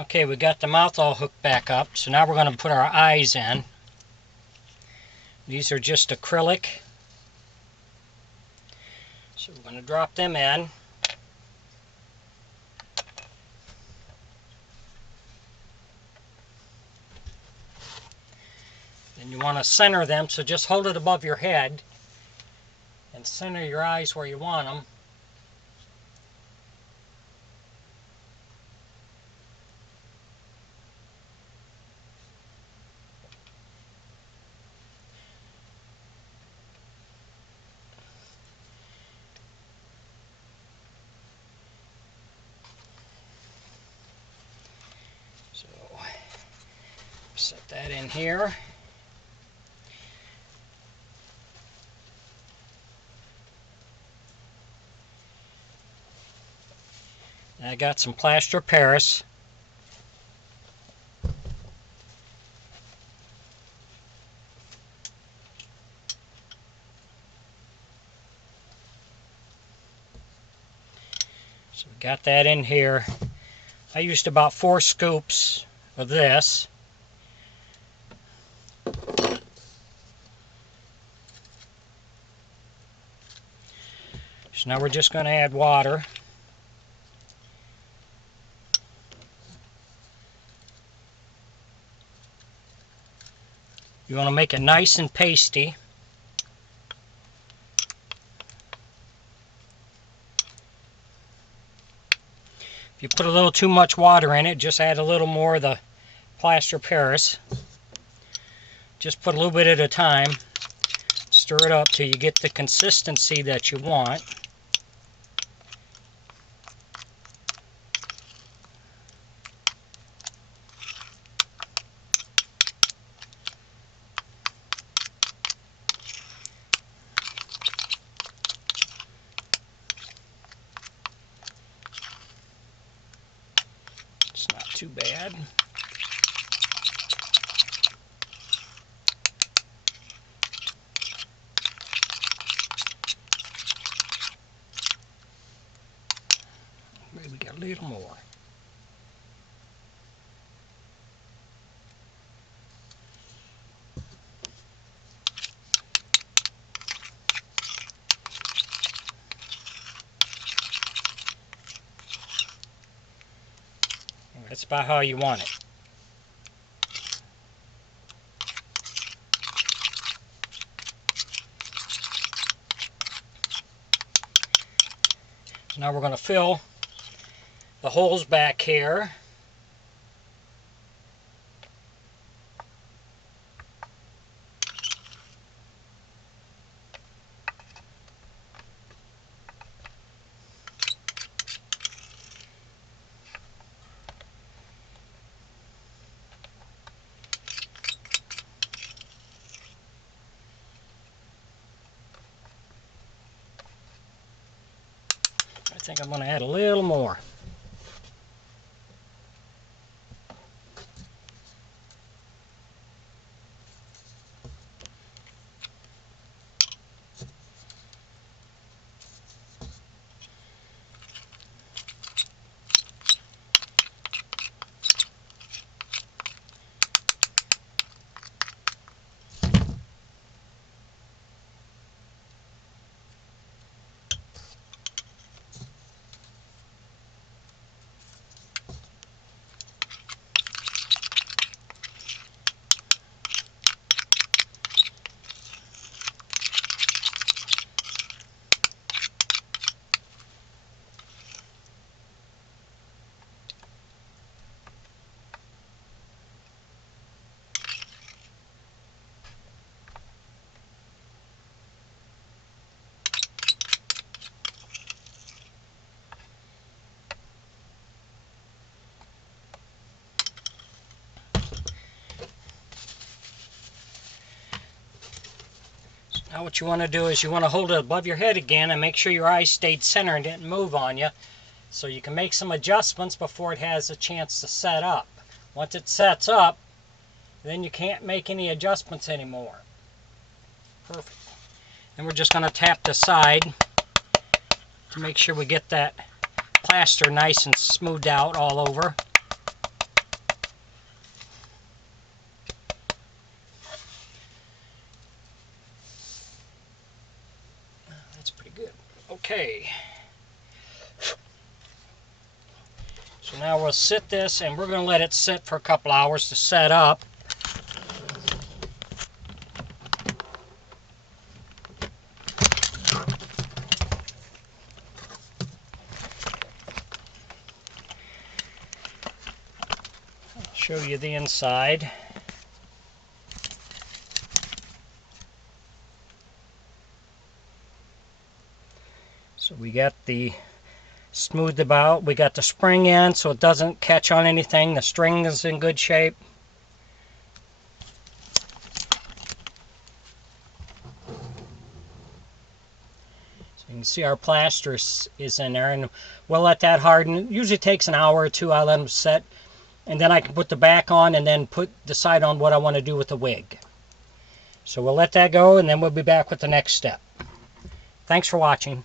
Okay, we got the mouth all hooked back up, so now we're going to put our eyes in. These are just acrylic, so we're going to drop them in. Then you want to center them, so just hold it above your head and center your eyes where you want them. So set that in here. I got some plaster of Paris. So we got that in here. I used about 4 scoops of this. So now we're just going to add water. You want to make it nice and pasty. If you put a little too much water in it, just add a little more of the plaster of Paris. Just put a little bit at a time. Stir it up till you get the consistency that you want. It's not too bad. Maybe get a little more. That's about how you want it. So now we're going to fill the holes back here. I think I'm going to add a little more. Now what you want to do is you want to hold it above your head again and make sure your eyes stayed centered and didn't move on you, so you can make some adjustments before it has a chance to set up. Once it sets up, then you can't make any adjustments anymore. Perfect. Then we're just going to tap the side to make sure we get that plaster nice and smoothed out all over. Okay. So now we'll sit this, and we're going to let it sit for a couple hours to set up. I'll show you the inside. So we got the smoothed about. We got the spring in so it doesn't catch on anything. The string is in good shape. So you can see our plaster is in there, and we'll let that harden. It usually takes an hour or two. I let them set, and then I can put the back on and then decide on what I want to do with the wig. So we'll let that go, and then we'll be back with the next step. Thanks for watching.